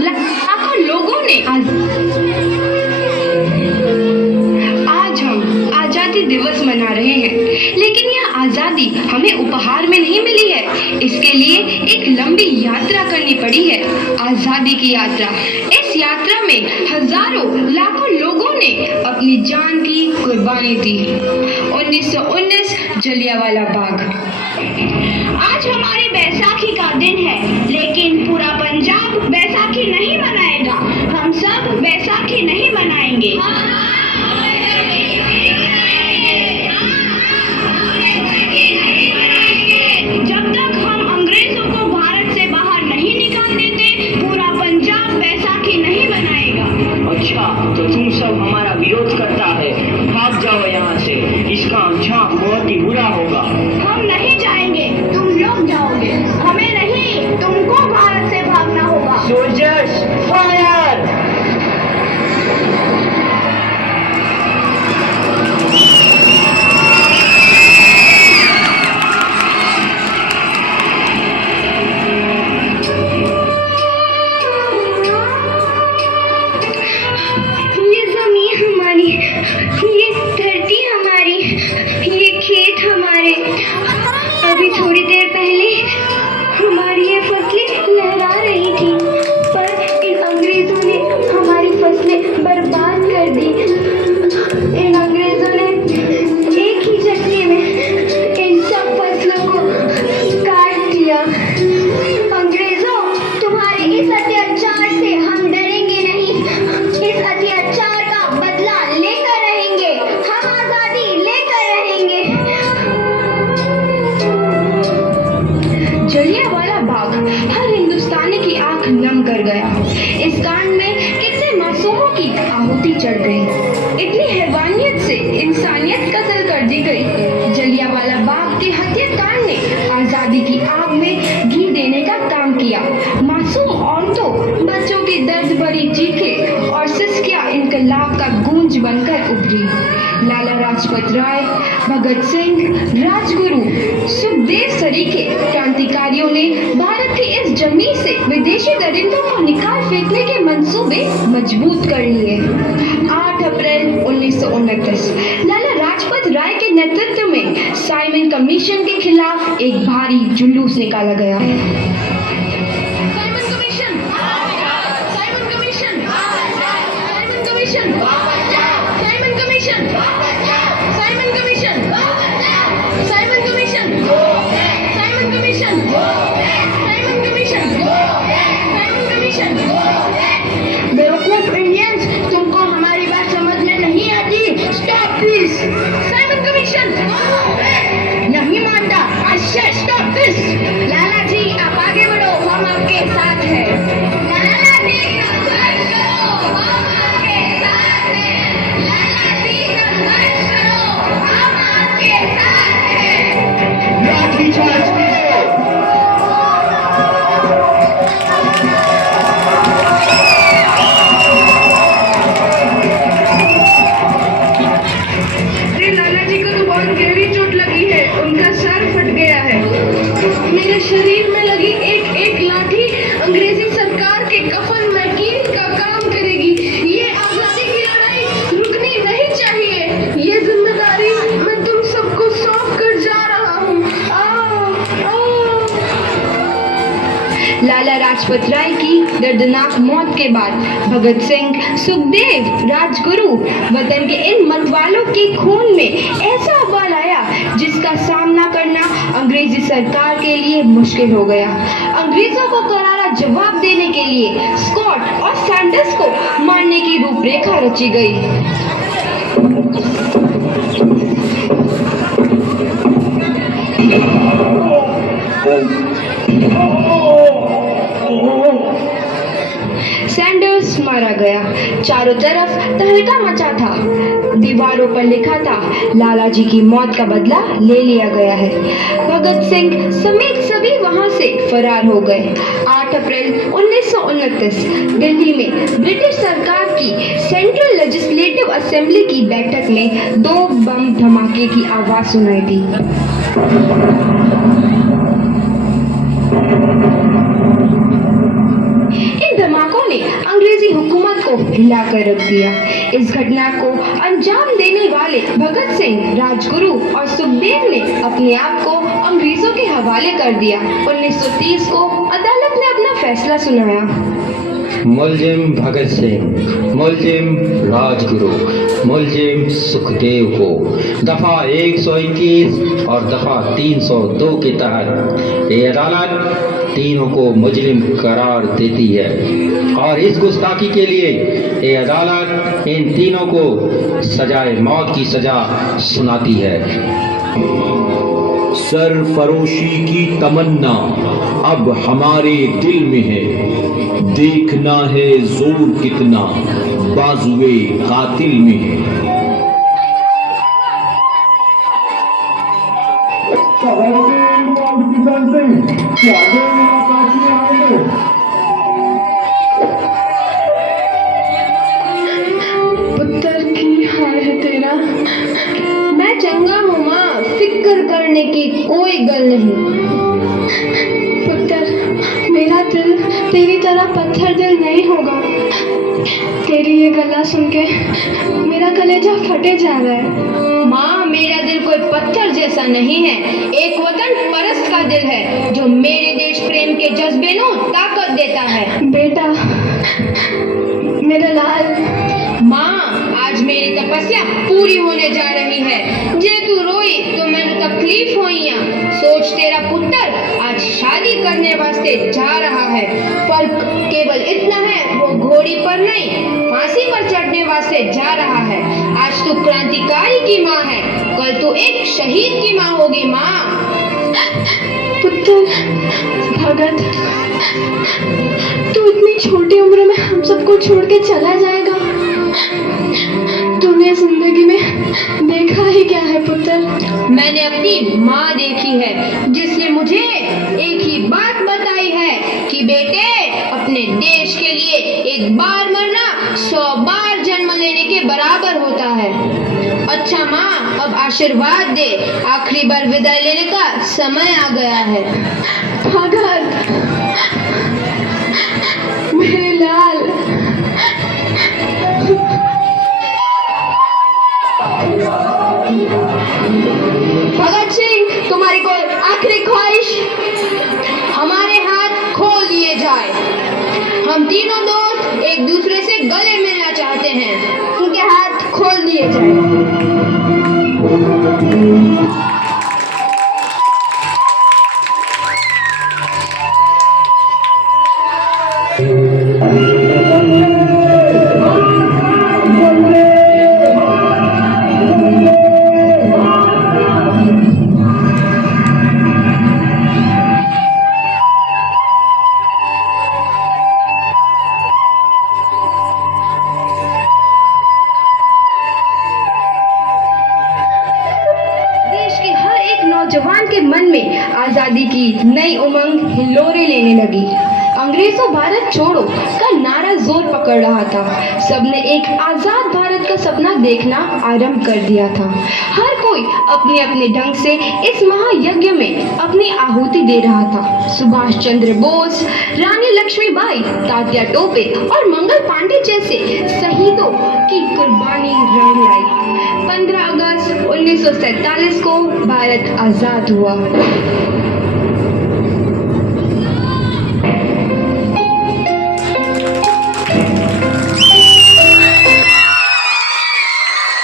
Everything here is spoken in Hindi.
लाखों लोगों ने आज हम आजादी दिवस मना रहे हैं, लेकिन यह आजादी हमें उपहार में नहीं मिली है। इसके लिए एक लंबी यात्रा करनी पड़ी है, आजादी की यात्रा। इस यात्रा में हजारों लाखों लोगों ने अपनी जान की कुर्बानी दी। 1919 जलियांवाला बाग। आज हमारी बैसाखी का दिन है, लेकिन पूरा पंजाब बैसाखी नहीं मनाएगा। हम सब बैसाखी नहीं मनाएंगे। जब तक हम अंग्रेजों को भारत से बाहर नहीं निकाल देते, पूरा पंजाब बैसाखी नहीं मनाएगा। अच्छा, तो तुम सब हमारा विरोध करता है। भाग जाओ यहाँ से, इसका अंजाम बहुत ही बुरा होगा। हम नहीं जाएंगे, तुम लोग जाओगे। हमें नहीं, तुमको भारत से भागना होगा। Soldiers fire! ये जमीन हमारी, ये धरती हमारी, ये खेत हमारे। अभी थोड़ी देर पहले हमारी ये फसलें लहरा रही थी, पर इन अंग्रेजों ने हमारी फसलें बर्बाद कर दी। इन अंग्रेजों ने एक ही झटके में इन सब फसलों को काट दिया। अंग्रेजों, तुम्हारे इस अत्याचार से हम डरेंगे नहीं। इस अत्याचार का बदला लेकर रहेंगे। हम आजादी लेकर रहेंगे। जलियांवाला बाग हर हिंदुस्तानी की आंख नम कर गया। इस कांड में कितने मासूमों की आहुति चढ़ गई, इतनी हैवानियत से इंसानियत कत्ल कर दी गई। जलियांवाला बाग के हत्याकांड ने आजादी की आग में घी देने का काम किया। मासूम औरतों, बच्चों की दर्द भरी चीखें और सिसकियां इनकलाब का गूंज बनकर उभरी। लाला लाजपत राय, भगत सिंह, राजगुरु, सुखदेव सरीखे क्रांतिकारियों ने भारत की इस जमीन से विदेशी दरिंदों को निकाल फेंकने के मंसूबे मजबूत कर लिए। 8 अप्रैल 1929 लाला लाजपत राय के नेतृत्व में साइमन कमीशन के खिलाफ एक भारी जुलूस निकाला गया। Simon commission, Simon commission, Simon commission, Simon commission, Simon commission, Simon commission, Simon commission, Simon commission, Simon commission. बेवकूफ इंडियंस, तुमको हमारी बात समझ में नहीं आती। Stop this. साइमन कमीशन नहीं मानता। आई से स्टॉप दिस। लाला जी, आप आगे बढ़ो, हम आपके साथ हैं। लाला जी, संघर्ष करो, हम आपके साथ हैं। लाला जी, संघर्ष करो, हम आपके साथ हैं। लाठी चार्ज करो! अरे लाला जी को तो बहुत गहरी चोट लगी है, उनका सर फट गया है। मेरे शरीर में लगी एक एक लाठी अंग्रेजी सरकार के कफन में कील का काम करेगी। ये आजादी की लड़ाई रुकनी नहीं चाहिए। ये जिम्मेदारी मैं तुम सबको सौंप कर जा रहा हूँ। लाला लाजपत राय की दर्दनाक मौत के बाद भगत सिंह, सुखदेव, राजगुरु, वतन के इन मतवालों के खून में ऐसा उबाल आया जिसका सामना करना अंग्रेजी सरकार के लिए मुश्किल हो गया। अंग्रेजों को करारा जवाब देने के लिए स्कॉट और सैंडर्स को मारने की रूपरेखा रची गई। सैंडर्स मारा गया। चारों तरफ तहलका मचा था। दीवारों पर लिखा था, लाला जी की मौत का बदला ले लिया गया है। भगत सिंह समेत सभी वहां से फरार हो गए। 8 अप्रैल 1929 दिल्ली में ब्रिटिश सरकार की सेंट्रल लेजिस्लेटिव असेंबली की बैठक में 2 बम धमाके की आवाज सुनाई दी। इन धमाकों हुकूमत को हिलाकर रख दिया। इस घटना को अंजाम देने वाले भगत सिंह, राजगुरु और सुखदेव ने अपने आप को अंग्रेजों के हवाले कर दिया। 1930 को अदालत ने अपना फैसला सुनाया। मुलजिम भगत सिंह, मुलजिम राजगुरु, मुलजिम सुखदेव को दफा 121 और दफा 302 के तहत ये अदालत तीनों को मुजरिम करार देती है और इस गुस्ताखी के लिए ये अदालत इन तीनों को सजाए मौत की सजा सुनाती है। सरफरोशी की तमन्ना अब हमारे दिल में है, देखना है जोर कितना बाजुए कातिल में है। पुत्र की हाल है तेरा। मैं चंगा हूँ माँ, फिक्र करने की कोई गल नहीं। पुत्र, मेरा दिल तेरी तरह पत्थर दिल नहीं होगा। तेरी ये गला सुन के मेरा कलेजा फटे जा रहा है। माँ, मेरा दिल कोई पत्थर जैसा नहीं है, एक वतन परस्त का दिल है जो मेरे देश प्रेम के जज्बे को ताकत देता है। बेटा, मेरा लाल। माँ, आज मेरी तपस्या पूरी होने जा रही है। जे तू रोई तो मैंने तकलीफ होई। सोच, तेरा पुत्र आज शादी करने वास्ते जा रहा है। फर्क केवल इतना है, वो घोड़ी पर नहीं फांसी पर चढ़ने वास्ते जा रहा है। आज तू क्रांतिकारी की माँ है, कल तू एक शहीद की माँ होगी। माँ। पुत्र भगत, तू इतनी छोटी उम्र में हम सबको छोड़ के चला जाएगा। तूने जिंदगी में देखा ही क्या है पुत्र? मैंने अपनी माँ देखी है, जिसने मुझे एक ही बात बताई है कि बेटे, अपने देश के लिए एक बार मरना 100 बार जन्म लेने के बराबर होता है। अच्छा माँ, अब आशीर्वाद दे, आखिरी बार विदाई लेने का समय आ गया है। भगत, मेरे लाल। भगत सिंह, तुम्हारी कोई आखिरी ख्वाहिश? हमारे हाथ खोल दिए जाए। हम तीनों दोस्त एक दूसरे से गले मिलना चाहते हैं। उनके हाथ खोल दिए जाए। नौजवान के मन में आजादी की नई उमंग हिलोरे लेने लगी। अंग्रेजों भारत छोड़ो का नारा जोर पकड़ रहा था। सबने एक आजाद भारत का सपना देखना आरंभ कर दिया था। हर कोई अपने अपने ढंग से इस महायज्ञ में अपनी आहुति दे रहा था। सुभाष चंद्र बोस, रानी लक्ष्मीबाई, तात्या टोपे और मंगल पांडे जैसे शहीदों की कुर्बानी रंग लाई। 15 अगस्त 1947 को भारत आजाद हुआ।